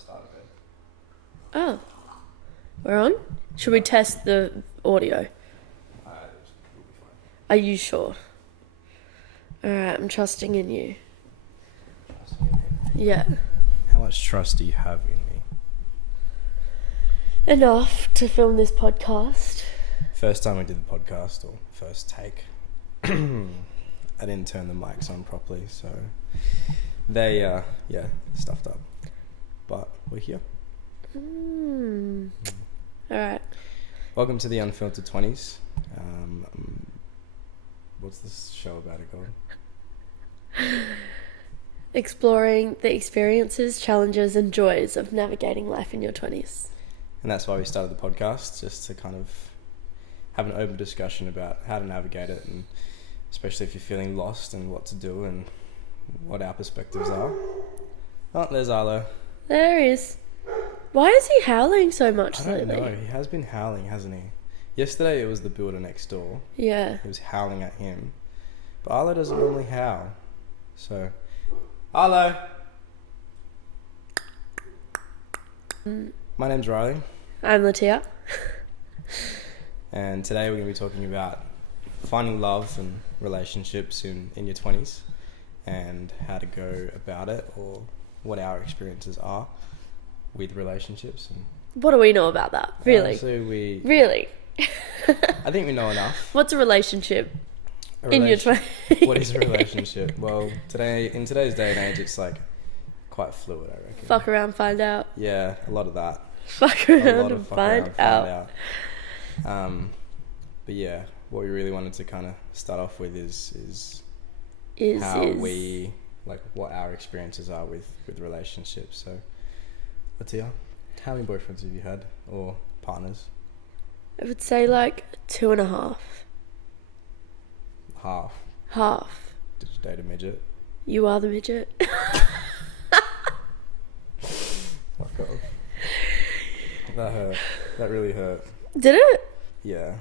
started it. Oh, we're on? Should we test the audio? We'll be fine. Are you sure? Alright, I'm trusting in you. Trusting in me. Yeah. How much trust do you have in me? Enough to film this podcast. First time we did the podcast, or first take, I didn't turn the mics on properly, so they, stuffed up. But we're here. Alright. Welcome to the Unfiltered 20's. What's this show about again? Exploring the experiences, challenges and joys of navigating life in your 20s. And that's why we started the podcast, just to kind of have an open discussion about how to navigate it, and especially if you're feeling lost and what to do and what our perspectives are. Oh, there's Arlo. There he is. Why is he howling so much I don't lately? know. He has been howling, hasn't he? Yesterday it was the builder next door. Yeah. He was howling at him. But Arlo doesn't normally howl. So, Arlo! My name's Riley. I'm Latia. And today we're going to be talking about finding love and relationships in your 20s and how to go about it, or what our experiences are with relationships. And What do we know about that? Really? Honestly, Really? I think we know enough. What's a relationship in your 20s? What is a relationship? Well, in today's day and age, it's like quite fluid, I reckon. Fuck around, find out. Yeah, a lot of that. Fuck A around lot and of fuck find around, out. But yeah, what we really wanted to kind of start off with is we, like, what our experiences are with relationships. So, Latia, how many boyfriends have you had, or partners? I would say like 2.5. Half. Did you date a midget? You are the midget. Fuck off. That hurt. That really hurt. Did it? Yeah.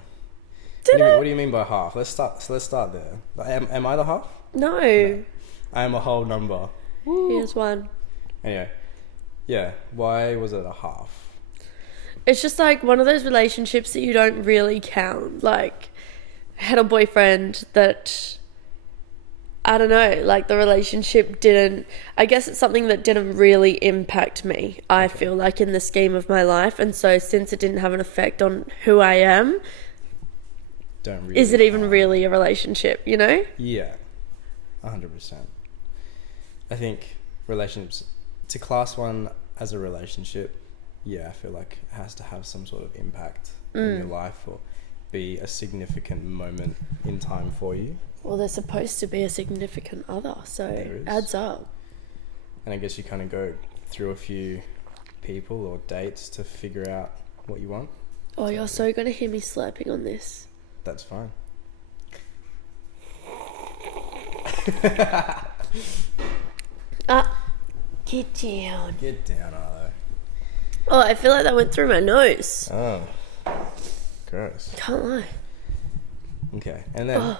Did it? What do you mean by half? Let's start there. Am I the half? No. I am a whole number. Here's one. Anyway, yeah. Why was it a half? It's just like one of those relationships that you don't really count. Like, I had a boyfriend that, I don't know, like the relationship didn't, I guess it's something that didn't really impact me, I feel like, in the scheme of my life. And so since it didn't have an effect on who I am, is it even really a relationship, you know? Yeah, 100%. I think relationships, to class one as a relationship, yeah, I feel like it has to have some sort of impact in your life, or be a significant moment in time for you. Well, they're supposed to be a significant other, so it adds up. And I guess you kind of go through a few people or dates to figure out what you want. Oh, you're so going to hear me slurping on this. That's fine. Get down. Get down, Arlo. Oh, I feel like that went through my nose. Oh, gross. Can't lie. Okay, and then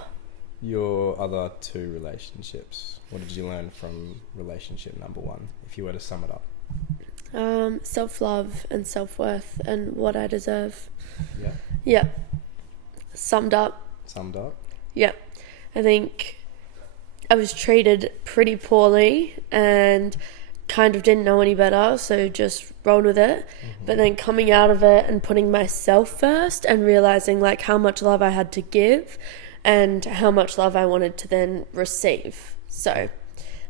your other two relationships. What did you learn from relationship number one, if you were to sum it up? Self-love and self-worth and what I deserve. Yeah. Yeah. Summed up. Yeah. I think I was treated pretty poorly and kind of didn't know any better, so just rolled with it. But then coming out of it and putting myself first and realizing like how much love I had to give and how much love I wanted to then receive. So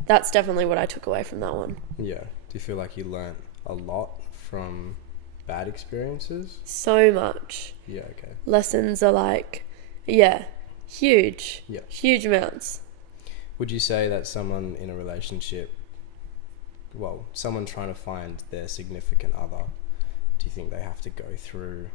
that's definitely what I took away from that one. Yeah. Do you feel like you learnt a lot from bad experiences? So much. Yeah, okay. Lessons are like, yeah, huge. Yeah. Huge amounts. Would you say that someone in a relationship, well, someone trying to find their significant other, do you think they have to go through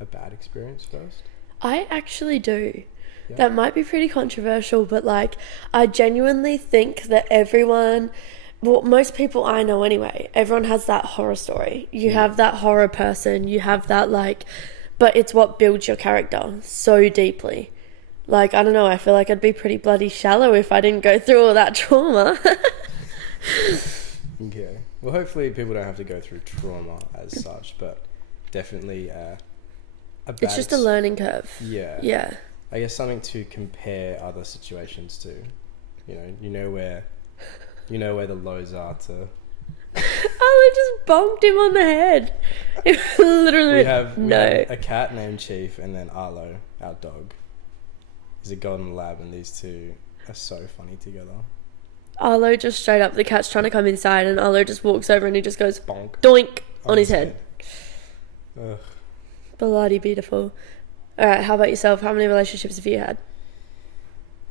a bad experience first? I actually do. Yeah. That might be pretty controversial, but like, I genuinely think that everyone, well, most people I know anyway, everyone has that horror story. You have that horror person, you have that like, but it's what builds your character so deeply. Like, I don't know, I feel like I'd be pretty bloody shallow if I didn't go through all that trauma. Okay. Well, hopefully people don't have to go through trauma as such, but definitely it's just a learning curve. Yeah. Yeah. I guess something to compare other situations to. You know where the lows are to. I just bumped him on the head. It literally. We have a cat named Chief, and then Arlo, our dog. He's a golden lab, and these two are so funny together. Arlo just straight up, the cat's trying to come inside, and Arlo just walks over and he just goes bonk, doink on his head. Ugh. Bloody beautiful. Alright, how about yourself? How many relationships have you had?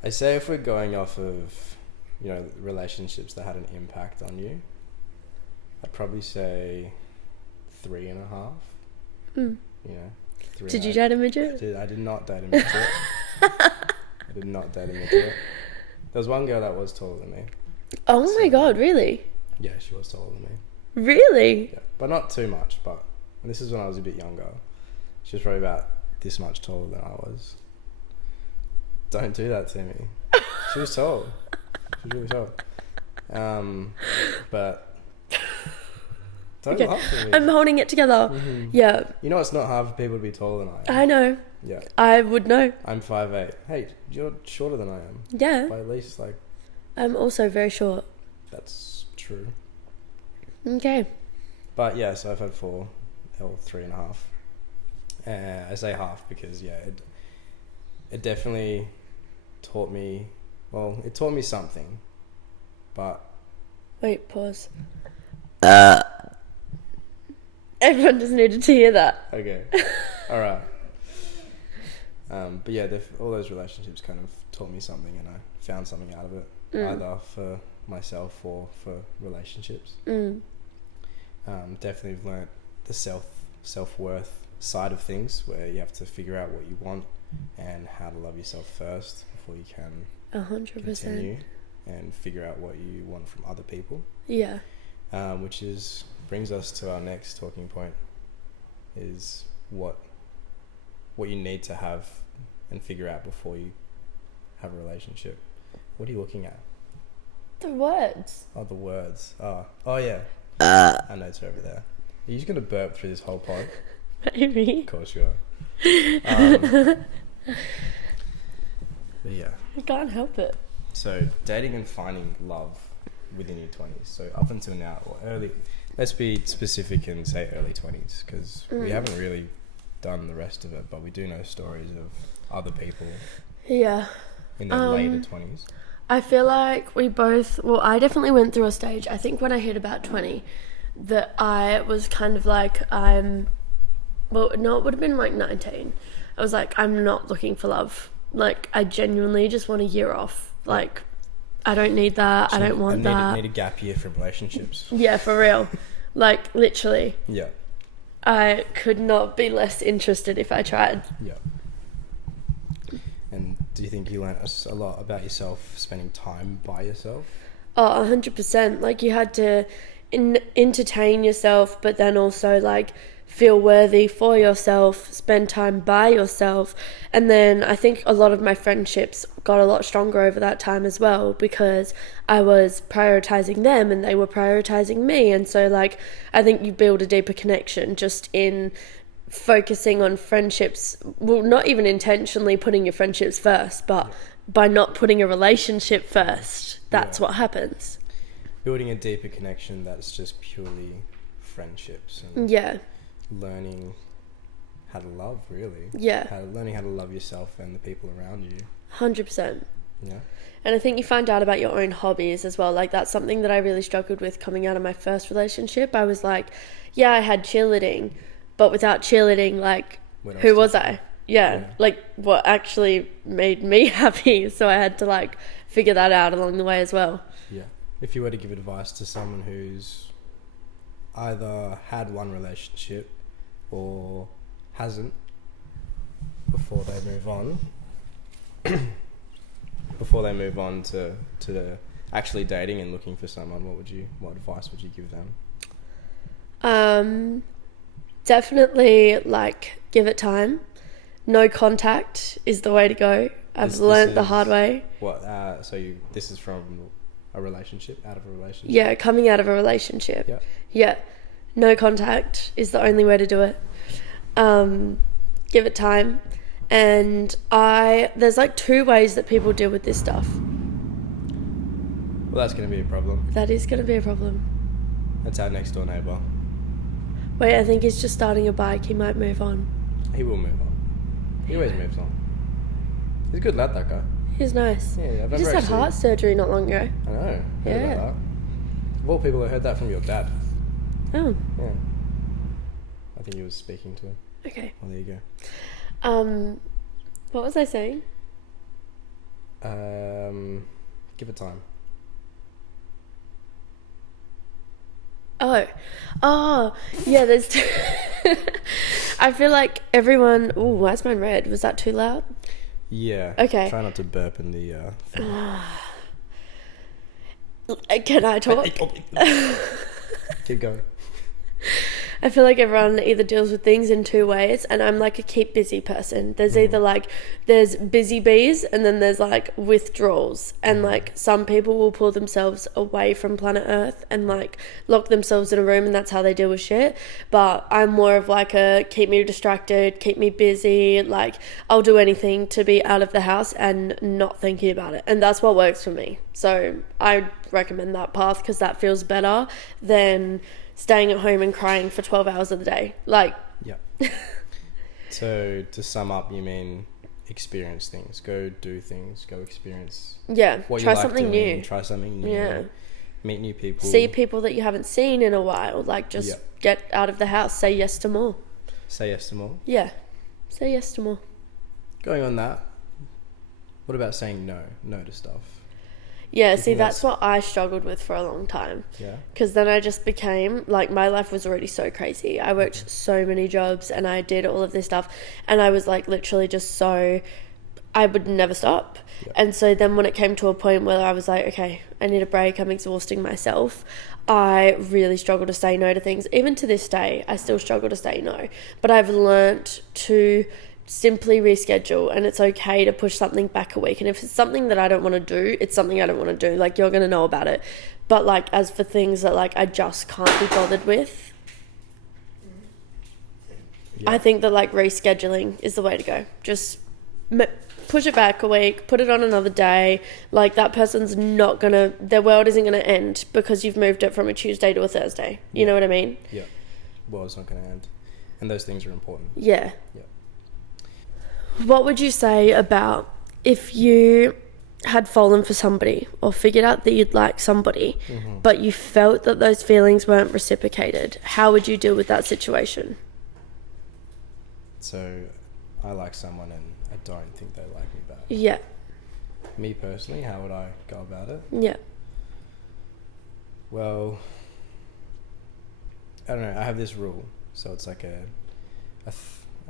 I say if we're going off of, relationships that had an impact on you, I'd probably say 3.5. Did you date a midget? I did not date a midget. I did not date a midget. There was one girl that was taller than me. Oh my god, really? Yeah, she was taller than me. Really? Yeah, but not too much. But this is when I was a bit younger. She was probably about this much taller than I was. Don't do that to me. She was tall. She was really tall. But don't laugh at me. I'm holding it together. Mm-hmm. Yeah. It's not hard for people to be taller than I am. I know. Yeah. I would know. I'm 5'8". Hey, you're shorter than I am. Yeah. By at least I'm also very short. That's true. Okay. But yeah, so I've had 4 or 3.5. I say half because it definitely taught me. Well, it taught me something, but. Wait, pause. Everyone just needed to hear that. Okay. All right. But yeah, all those relationships kind of taught me something, and I found something out of it, either for myself or for relationships. Definitely learnt the self-worth side of things, where you have to figure out what you want and how to love yourself first before you can 100% continue and figure out what you want from other people. Yeah. Which brings us to our next talking point, is what you need to have and figure out before you have a relationship. What are you looking at? The words. Oh, the words. Oh yeah. Our notes are over there. Are you just going to burp through this whole pod? Maybe. Of course you are. But yeah. I can't help it. So, dating and finding love within your 20s. So, up until now, let's be specific and say early 20s, because we haven't really done the rest of it, but we do know stories of other people in their later 20s. I feel like I definitely went through a stage, I think when I hit about 20, that I was kind of like, it would have been like 19. I was like, I'm not looking for love. Like, I genuinely just want a year off. Like, I don't need that. So I don't want that. Need a gap year from relationships. Yeah, for real. Like, literally. Yeah. I could not be less interested if I tried. Yeah. And do you think you learnt a lot about yourself spending time by yourself? Oh, 100%. Like, you had to entertain yourself, but then also, like, feel worthy for yourself, spend time by yourself. And then I think a lot of my friendships got a lot stronger over that time as well, because I was prioritizing them and they were prioritizing me. And so, like, I think you build a deeper connection just in focusing on friendships. Well, not even intentionally putting your friendships first, but by not putting a relationship first, that's what happens. Building a deeper connection that's just purely friendships. And learning how to love, really. Yeah. Learning how to love yourself and the people around you. 100%. Yeah. And I think you find out about your own hobbies as well. Like, that's something that I really struggled with coming out of my first relationship. I was like, I had cheerleading, but without cheerleading, like, who was I? Yeah. Like, what actually made me happy? So I had to, like, figure that out along the way as well. Yeah. If you were to give advice to someone who's either had one relationship or hasn't, before they move on to the actually dating and looking for someone, what advice would you give them? Definitely, like, give it time. No contact is the way to go. I've learnt the hard way. What? This is from a relationship, out of a relationship. Yeah, coming out of a relationship. Yeah. Yeah. No contact is the only way to do it. Give it time. And there's like 2 ways that people deal with this stuff. Well, that's going to be a problem. That is going to be a problem. That's our next door neighbour. Wait, I think he's just starting a bike. He might move on. He will move on. He always moves on. He's a good lad, that guy. He's nice. Yeah, He just had heart surgery not long ago. I know. Yeah. About that. Of all people, I heard that from your dad. Oh. Yeah. I think he was speaking to him. Okay. Well, there you go. What was I saying? Give it time. Oh, yeah, there's I feel like everyone... Ooh, why is mine red? Was that too loud? Yeah. Okay. Try not to burp in the thing. Can I talk? Keep going. I feel like everyone either deals with things in 2 ways, and I'm like a keep busy person. There's either like, there's busy bees, and then there's like withdrawals. And like some people will pull themselves away from planet Earth and like lock themselves in a room, and that's how they deal with shit. But I'm more of like a keep me distracted, keep me busy. Like I'll do anything to be out of the house and not thinking about it. And that's what works for me. So I recommend that path because that feels better than staying at home and crying for 12 hours of the day. Like, yeah. So to sum up, you mean experience things, go do things, go experience. Yeah. What Try you like something doing, new. Try something new. Yeah. Meet new people. See people that you haven't seen in a while. Like just get out of the house. Say yes to more. Say yes to more. Yeah. Say yes to more. Going on that, what about saying no to stuff? Yeah, see, that's what I struggled with for a long time. Yeah. Because then I just became, like, my life was already so crazy. I worked so many jobs and I did all of this stuff. And I was, like, literally just so... I would never stop. Yeah. And so then when it came to a point where I was like, okay, I need a break, I'm exhausting myself, I really struggle to say no to things. Even to this day, I still struggle to say no. But I've learnt to... simply reschedule, and it's okay to push something back a week. And if it's something that I don't want to do, it's something I don't want to do. Like, you're going to know about it. But like, as for things that like I just can't be bothered with, I think that like rescheduling is the way to go. Just push it back a week, put it on another day. Like, that person's not gonna, their world isn't gonna end because you've moved it from a Tuesday to a Thursday. You know what I mean? Yeah. Well, it's not gonna end, and those things are important. Yeah. What would you say about if you had fallen for somebody or figured out that you'd like somebody, but you felt that those feelings weren't reciprocated? How would you deal with that situation? So I like someone and I don't think they like me back. Yeah. Me personally, how would I go about it? Yeah. Well, I don't know. I have this rule. So it's like I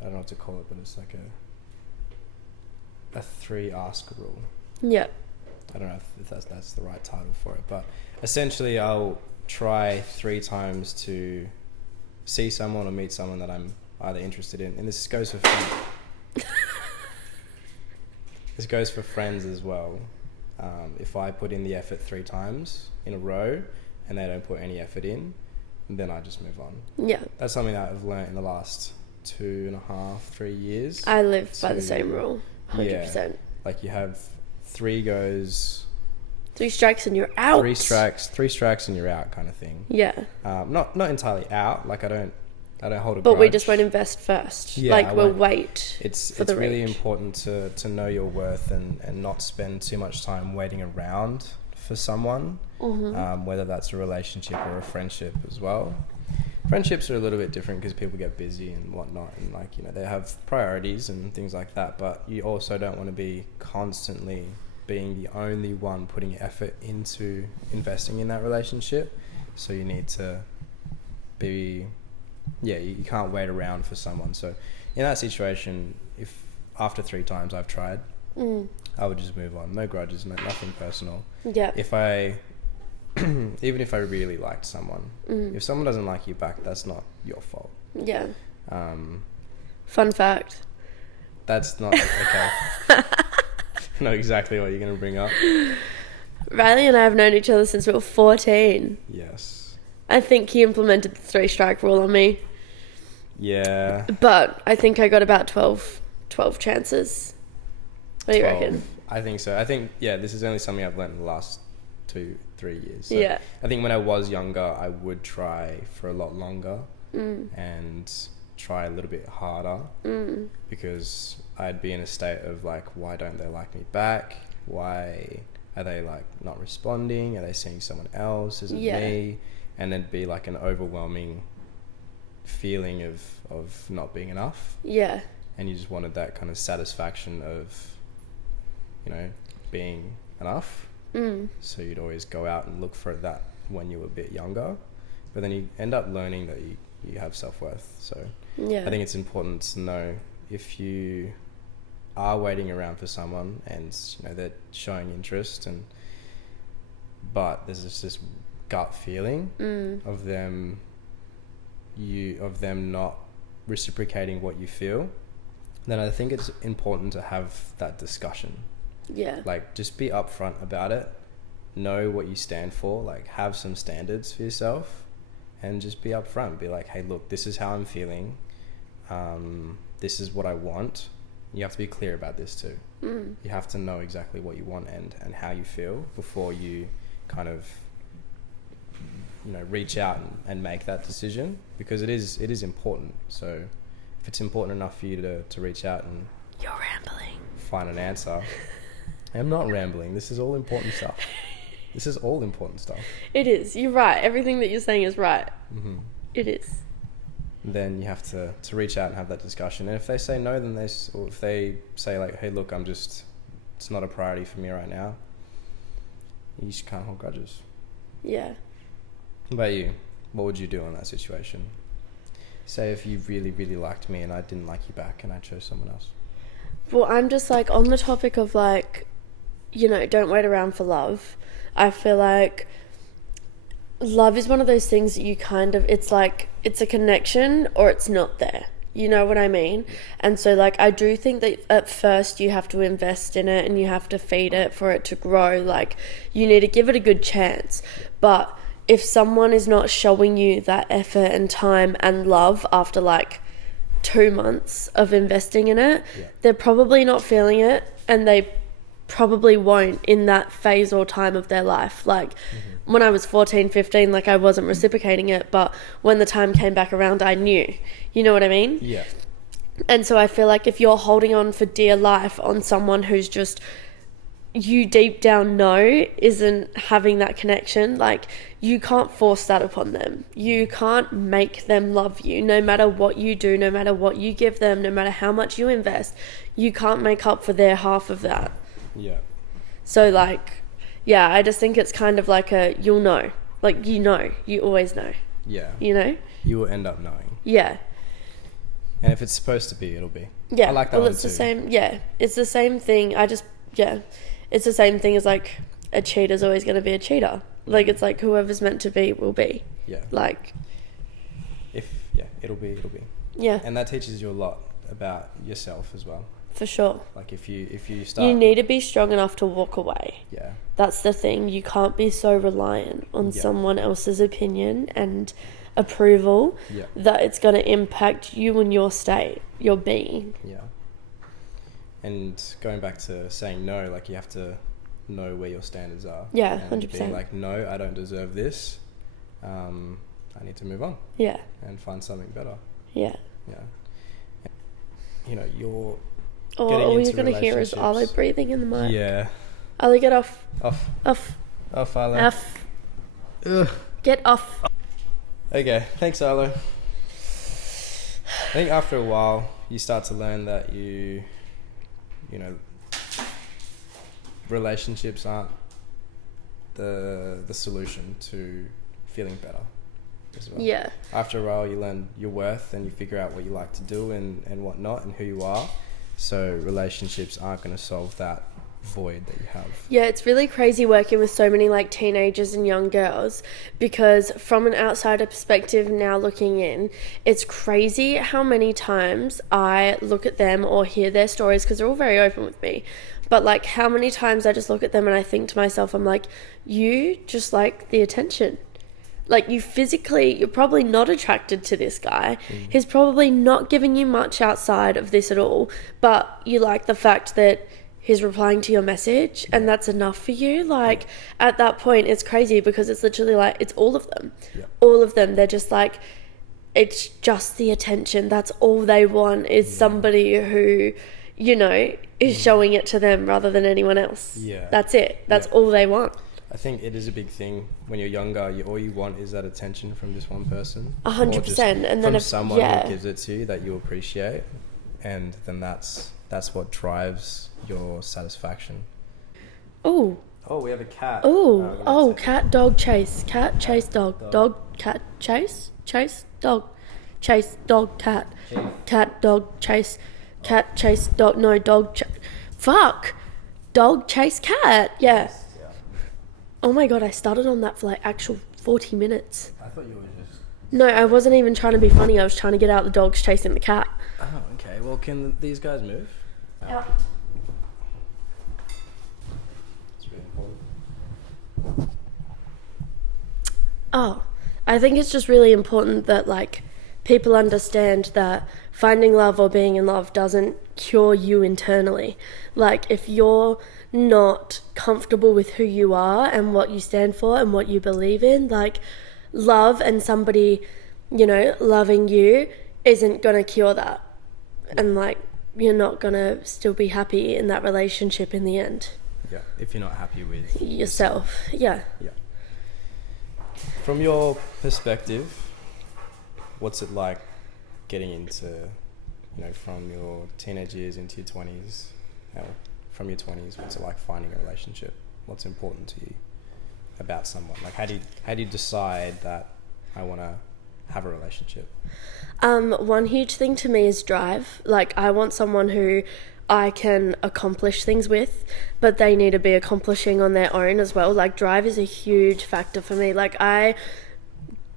don't know what to call it, but it's like a 3 ask rule. Yeah. I don't know if that's the right title for it, but essentially I'll try 3 times to see someone or meet someone that I'm either interested in, and this goes for friends. This goes for friends as well. If I put in the effort 3 times in a row and they don't put any effort in, then I just move on. Yeah. That's something that I've learned in the last 2.5, 3 years. I live by the same rule. 100%. Yeah, like you have 3 goes, 3 strikes and you're out. 3 strikes and you're out, kind of thing. Yeah. Not entirely out. Like I don't hold a But grudge. we just won't invest first. Yeah, like we'll wait. It's really important to know your worth and not spend too much time waiting around for someone. Whether that's a relationship or a friendship as well. Friendships are a little bit different because people get busy and whatnot, and like, you know, they have priorities and things like that, but you also don't want to be constantly being the only one putting effort into investing in that relationship. So you need to be, you can't wait around for someone. So in that situation, if after 3 times I've tried, I would just move on. No grudges, nothing personal. Yeah. If I even if I really liked someone, if someone doesn't like you back, that's not your fault. Yeah. Fun fact. That's not okay. I know exactly what you're going to bring up. Riley and I have known each other since we were 14. Yes. I think he implemented the 3-strike rule on me. Yeah. But I think I got about 12 chances. What do you reckon? I think so. I think, this is only something I've learned in the last 2-3 years. So yeah. I think when I was younger, I would try for a lot longer and try a little bit harder because I'd be in a state of like, why don't they like me back? Why are they like not responding? Are they seeing someone else? Is it me? And it'd be like an overwhelming feeling of not being enough. Yeah. And you just wanted that kind of satisfaction of, being enough. So you'd always go out and look for that when you were a bit younger, but then you end up learning that you have self-worth. So I think it's important to know if you are waiting around for someone and they're showing interest but there's this gut feeling of them not reciprocating what you feel, then I think it's important to have that discussion. Yeah. Like, just be upfront about it. Know what you stand for. Like, have some standards for yourself and just be upfront. Be like, hey, look, this is how I'm feeling. This is what I want. You have to be clear about this too. You have to know exactly what you want and how you feel before you kind of, reach out and make that decision, because it is important. So if it's important enough for you to reach out and you're rambling, find an answer. I'm not rambling. This is all important stuff. It is. You're right. Everything that you're saying is right. It is. Then you have to reach out and have that discussion. And if they say no, then or if they say like, hey, look, it's not a priority for me right now, you just can't hold grudges. Yeah. What about you? What would you do in that situation? Say if you really, really liked me and I didn't like you back and I chose someone else. Well, I'm just like, on the topic of like, don't wait around for love. I feel like love is one of those things that you kind of, it's like, it's a connection or it's not there. You know what I mean? And so like, I do think that at first you have to invest in it and you have to feed it for it to grow. Like, you need to give it a good chance. But if someone is not showing you that effort and time and love after like 2 months of investing in it, they're probably not feeling it, and they probably won't in that phase or time of their life. Like when I was 14, 15, like I wasn't reciprocating it, but when the time came back around, I knew. You know what I mean? Yeah. And so I feel like if you're holding on for dear life on someone who's just, you deep down know isn't having that connection, like you can't force that upon them. You can't make them love you. No matter what you do, no matter what you give them, no matter how much you invest, you can't make up for their half of that. Yeah. So like, yeah, I just think it's kind of like you'll know. Like, you always know. Yeah. You will end up knowing. Yeah. And if it's supposed to be, it'll be. Yeah. I like that one it's too. the same. Yeah. It's the same thing. It's the same thing as like a cheater's always going to be a cheater. Like, it's like whoever's meant to be will be. Yeah. Like. It'll be. Yeah. And that teaches you a lot about yourself as well. For sure. Like if you start. You need to be strong enough to walk away. Yeah. That's the thing. You can't be so reliant on someone else's opinion and approval that it's going to impact you and your state, your being. Yeah. And going back to saying no, like you have to know where your standards are. Yeah, and 100%. Being like, no, I don't deserve this. I need to move on. Yeah. And find something better. Yeah. Yeah. You're all you're going to hear is Arlo breathing in the mic. Yeah. Arlo, get off. Off, Arlo. Off. Ugh. Get off. Okay, thanks, Arlo. I think after a while, you start to learn that relationships aren't the solution to feeling better as well. Yeah. After a while, you learn your worth and you figure out what you like to do and what not and who you are. So relationships aren't going to solve that void that you have. Yeah, it's really crazy working with so many like teenagers and young girls, because from an outsider perspective now looking in, it's crazy how many times I look at them or hear their stories, because they're all very open with me, but like how many times I just look at them and I think to myself, I'm like, you just like the attention. Like you're probably not attracted to this guy. He's probably not giving you much outside of this at all, but you like the fact that he's replying to your message and that's enough for you. Like at that point, it's crazy, because it's literally like, it's all of them. Yeah. All of them. They're just like, it's just the attention. That's all they want, is somebody who, you know, is showing it to them rather than anyone else. Yeah. That's it. That's all they want. I think it is a big thing when you're younger. All you want is that attention from just one person. 100%. And then from someone who gives it to you that you appreciate, and then that's what drives your satisfaction. Oh, we have a cat. Cat, dog, chase. Cat, chase, dog. Dog, cat, chase. Chase, dog. Chase, dog, cat. Cat, dog, chase. Cat, chase, dog. No, dog, fuck. Dog, chase, cat. Yeah. Oh my God, I started on that for like actual 40 minutes. I thought you were just... No, I wasn't even trying to be funny. I was trying to get out the dogs chasing the cat. Oh, okay. Well, can these guys move? Yeah. It's really important. Oh, I think it's just really important that like people understand that finding love or being in love doesn't cure you internally. Like if you're not comfortable with who you are and what you stand for and what you believe in, like love and somebody, you know, loving you isn't gonna cure that. And like you're not gonna still be happy in that relationship in the end. Yeah, if you're not happy with yourself. Yeah. From your perspective, what's it like getting into, you know, from your teenage years into your 20s, from your 20s, what's it like finding a relationship? What's important to you about someone? Like how do you decide that I want to have a relationship? One huge thing to me is drive. Like I want someone who I can accomplish things with, but they need to be accomplishing on their own as well. Like drive is a huge factor for me. Like I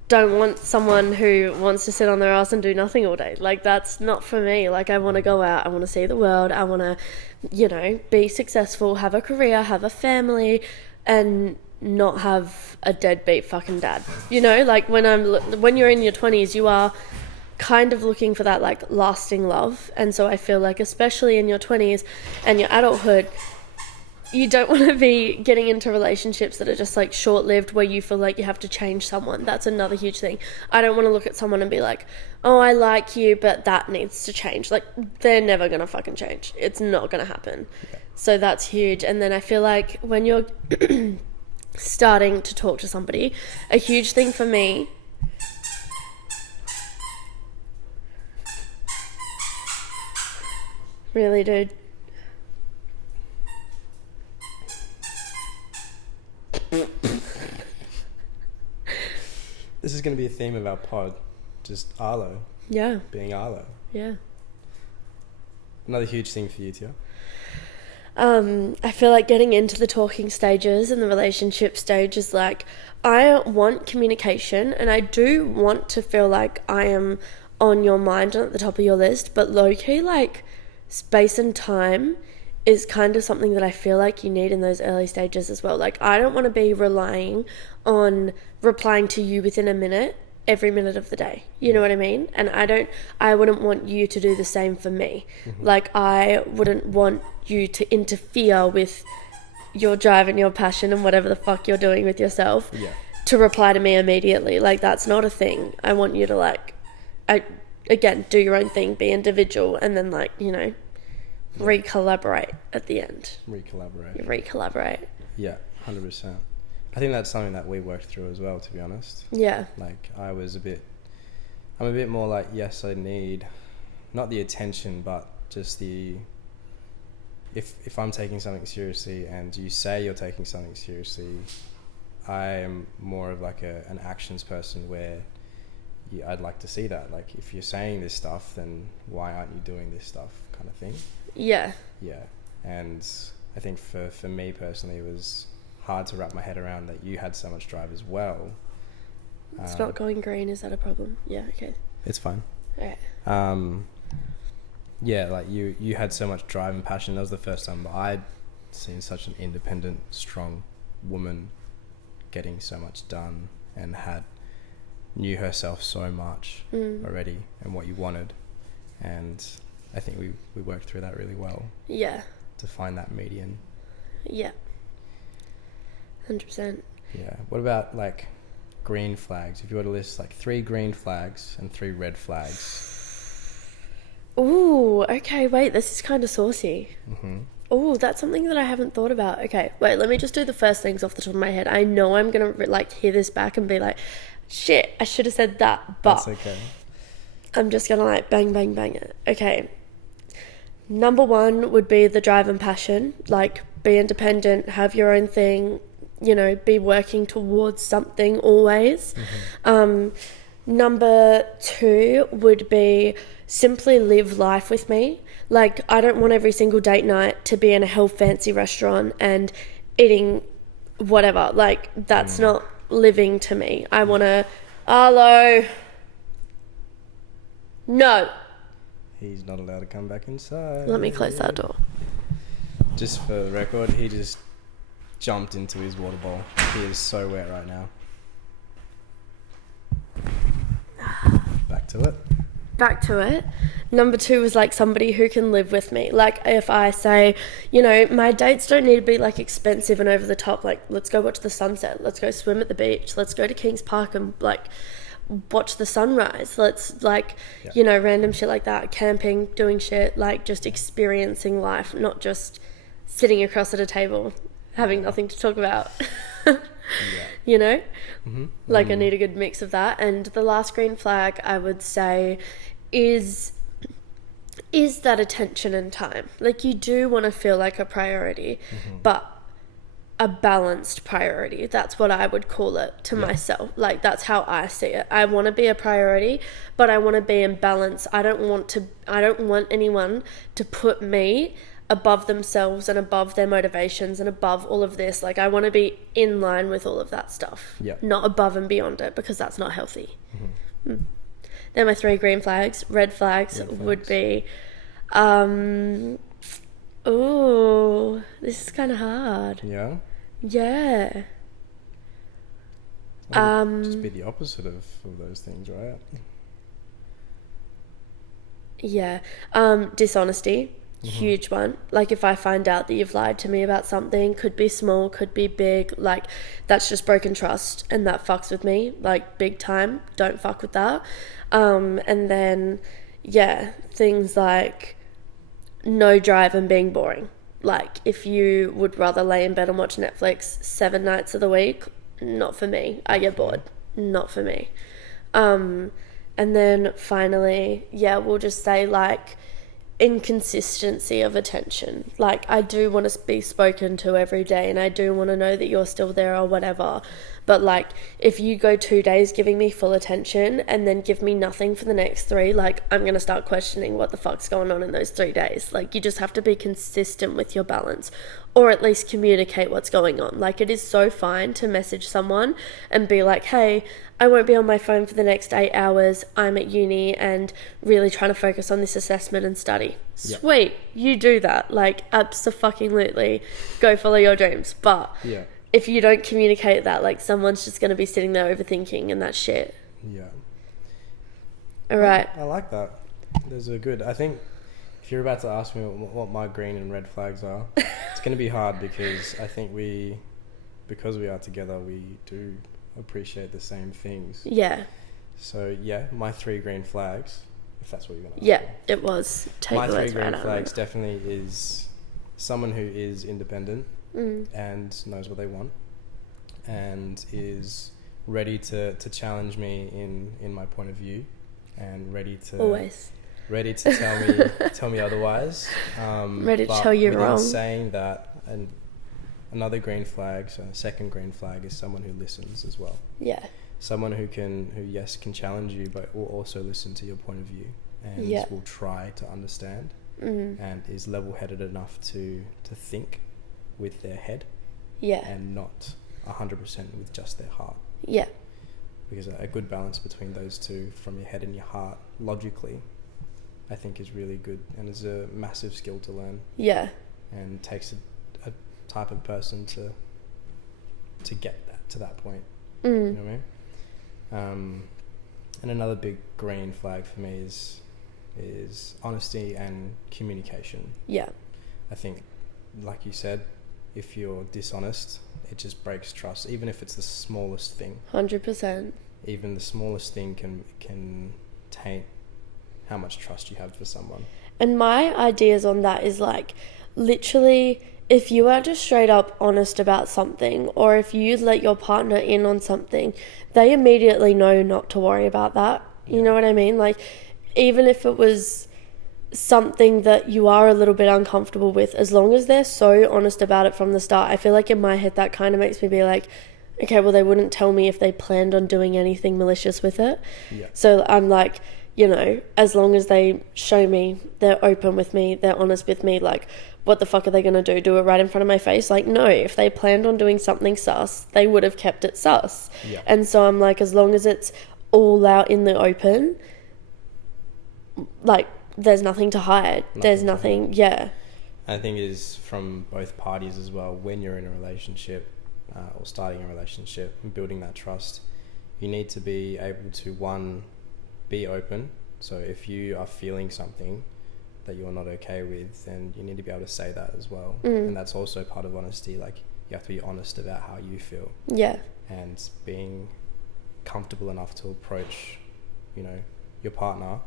don't want someone who wants to sit on their ass and do nothing all day. Like that's not for me. Like I want to go out, I want to see the world, I want to, you know, be successful, have a career, have a family, and not have a deadbeat fucking dad. You know, like when you're in your 20s, you are kind of looking for that like lasting love. And so I feel like especially in your 20s and your adulthood, you don't want to be getting into relationships that are just like short-lived, where you feel like you have to change someone. That's another huge thing. I don't want to look at someone and be like, oh, I like you, but that needs to change. Like they're never gonna fucking change. It's not gonna happen. So that's huge. And then I feel like when you're starting to talk to somebody, a huge thing for me really, dude. This is going to be a theme of our pod. Just Arlo. Yeah. Being Arlo. Yeah. Another huge thing for you, Tia? I feel like getting into the talking stages and the relationship stage is like, I want communication and I do want to feel like I am on your mind and at the top of your list, but low-key, like, space and time is kind of something that I feel like you need in those early stages as well. Like, I don't want to be relying on replying to you within a minute, every minute of the day. You know what I mean? And I wouldn't want you to do the same for me. Mm-hmm. Like, I wouldn't want you to interfere with your drive and your passion and whatever the fuck you're doing with yourself to reply to me immediately. Like, that's not a thing. I want you to, like, again, do your own thing, be individual, and then, like, you know, re-collaborate at the end. Re-collaborate. Yeah, 100%. I think that's something that we worked through as well, to be honest. Yeah. Like, I'm a bit more like, yes, I need, not the attention, but just the, if I'm taking something seriously and you say you're taking something seriously, I'm more of like an actions person where I'd like to see that. Like, if you're saying this stuff, then why aren't you doing this stuff, kind of thing. Yeah. Yeah. And I think for me personally, it was hard to wrap my head around that you had so much drive as well. It's not going green. Is that a problem? Yeah, okay. It's fine. Alright. Yeah, like you had so much drive and passion. That was the first time I'd seen such an independent, strong woman getting so much done and knew herself so much already and what you wanted. And I think we worked through that really well. Yeah. To find that median. Yeah. 100%. Yeah. What about like green flags? If you were to list like 3 green flags and 3 red flags. Ooh, okay, wait, this is kind of saucy. Mm-hmm. Ooh, that's something that I haven't thought about. Okay, wait, let me just do the first things off the top of my head. I know I'm going to like hear this back and be like, shit, I should have said that, but that's okay. I'm just going to like bang, bang, bang it. Okay. Number 1 would be the drive and passion. Like, be independent, have your own thing, you know, be working towards something always. Mm-hmm. Number 2 would be simply live life with me. Like, I don't want every single date night to be in a hell fancy restaurant and eating whatever. Like, that's not living to me. I want to... Arlo! No! He's not allowed to come back inside. Let me close that door. Just for the record, he just jumped into his water bowl. He is so wet right now. Back to it. Number 2 was like somebody who can live with me. Like, if I say, you know, my dates don't need to be like expensive and over the top. Like, let's go watch the sunset. Let's go swim at the beach. Let's go to Kings Park and like watch the sunrise. Let's like, you know, random shit like that. Camping, doing shit, like just experiencing life, not just sitting across at a table having nothing to talk about. You know? Mm-hmm. Like, I need a good mix of that. And the last green flag, I would say, is that attention and time. Like, you do want to feel like a priority, but a balanced priority. That's what I would call it to myself. Like, that's how I see it. I want to be a priority, but I want to be in balance. I don't want anyone to put me above themselves and above their motivations and above all of this. Like, I want to be in line with all of that stuff, not above and beyond it, because that's not healthy. Then my 3 green flags. Red flags would be ooh, this is kind of hard. Yeah. Just be the opposite of those things, right? Yeah. Dishonesty. Huge one. Like, if I find out that you've lied to me about something, could be small, could be big, like, that's just broken trust, and that fucks with me, like, big time. Don't fuck with that. And then things like no drive and being boring. Like, if you would rather lay in bed and watch Netflix 7 nights of the week, not for me. I get bored. Not for me. And then finally, we'll just say, like, inconsistency of attention. Like, I do want to be spoken to every day, and I do want to know that you're still there or whatever, but like, if you go 2 days giving me full attention and then give me nothing for the next 3, like, I'm gonna start questioning what the fuck's going on in those 3 days. Like, you just have to be consistent with your balance, or at least communicate what's going on. Like, it is so fine to message someone and be like, hey, I won't be on my phone for the next 8 hours. I'm at uni and really trying to focus on this assessment and study. Sweet, you do that. Like, abso-fucking-lutely, go follow your dreams. But if you don't communicate that, like, someone's just going to be sitting there overthinking, and that's shit. All right. I like that. Those are good. I think if you're about to ask me what my green and red flags are, it's going to be hard, because I think because we are together, we do appreciate the same things. So my 3 green flags, if that's what you're going to ask me. It was. Take my the 3 words green right flags definitely is someone who is independent and knows what they want, and is ready to challenge me in my point of view, and ready to tell me otherwise. Ready to tell you wrong. Saying that, and another green flag, so a second green flag, is someone who listens as well. Someone who can challenge you, but will also listen to your point of view, and will try to understand, and is level-headed enough to think with their head. Yeah. And not 100% with just their heart. Yeah. Because a good balance between those two, from your head and your heart, logically, I think is really good, and is a massive skill to learn. Yeah. And takes a type of person to get that to that point. You know what I mean? And another big green flag for me is honesty and communication. Yeah. I think, like you said, if you're dishonest, it just breaks trust, even if it's the smallest thing. 100%. Even the smallest thing can taint how much trust you have for someone. And my ideas on that is like, literally, if you are just straight up honest about something, or if you let your partner in on something, they immediately know not to worry about that. You know what I mean? Like, even if it was something that you are a little bit uncomfortable with, as long as they're so honest about it from the start, I feel like in my head that kind of makes me be like, okay, well, they wouldn't tell me if they planned on doing anything malicious with it. Yeah. So I'm like, you know, as long as they show me, they're open with me, they're honest with me, like, what the fuck are they going to do? Do it right in front of my face? Like, no, if they planned on doing something sus, they would have kept it sus. Yeah. And so I'm like, as long as it's all out in the open, like, there's nothing to hide. There's nothing, yeah. I think it is from both parties as well. When you're in a relationship or starting a relationship and building that trust, you need to be able to, one, be open. So if you are feeling something that you're not okay with, then you need to be able to say that as well. And that's also part of honesty. Like, you have to be honest about how you feel. Yeah. And being comfortable enough to approach, you know, your partner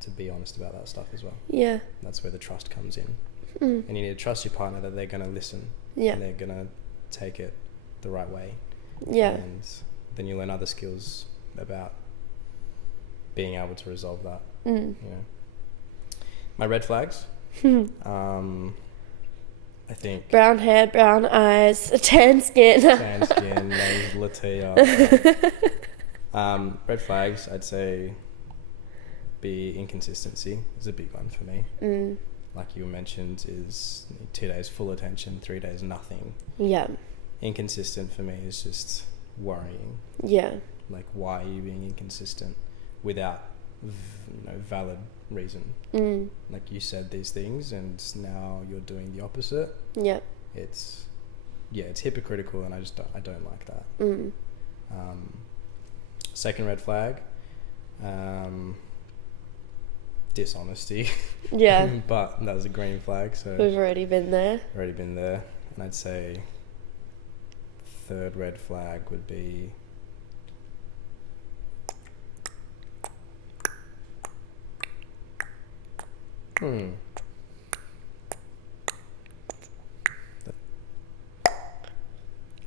to be honest about that stuff as well. Yeah. That's where the trust comes in. And you need to trust your partner that they're going to listen. Yeah. And they're going to take it the right way. Yeah. And then you learn other skills about being able to resolve that. You know, my red flags. I think brown hair, brown eyes, tan skin. Tan skin, nose, Latia. Red flags, I'd say, be inconsistency is a big one for me. Like you mentioned, is 2 days full attention, 3 days nothing. Yeah. Inconsistent for me is just worrying. Yeah. Like, why are you being inconsistent without valid reason? Like, you said these things and now you're doing the opposite. Yeah. It's hypocritical, and I don't like that. Second red flag, dishonesty. Yeah. But that was a green flag, so we've already been there. And I'd say third red flag would be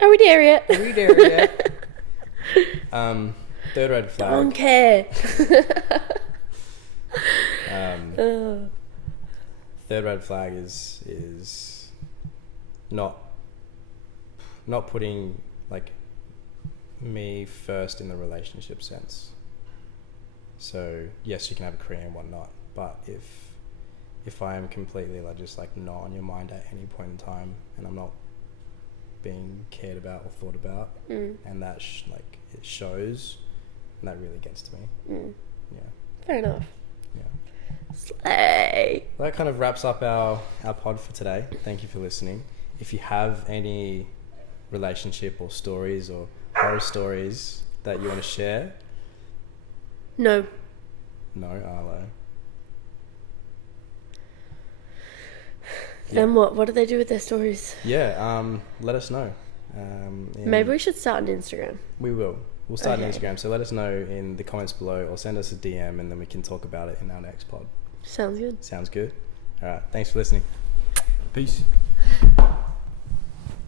Are we there yet? Third red flag. Don't care. Third red flag is not putting like me first in the relationship sense. So yes, you can have a career and whatnot, but if I am completely just not on your mind at any point in time, and I'm not being cared about or thought about, and that it shows, and that really gets to me. Yeah. Fair enough. Yeah. Slay. That kind of wraps up our pod for today. Thank you for listening. If you have any relationship or stories or horror stories that you want to share. No, Arlo. Then what do they do with their stories? Yeah, let us know. Maybe we should start an Instagram. We will. We'll start an Instagram, so let us know in the comments below or send us a DM, and then we can talk about it in our next pod. Sounds good. All right, thanks for listening. Peace.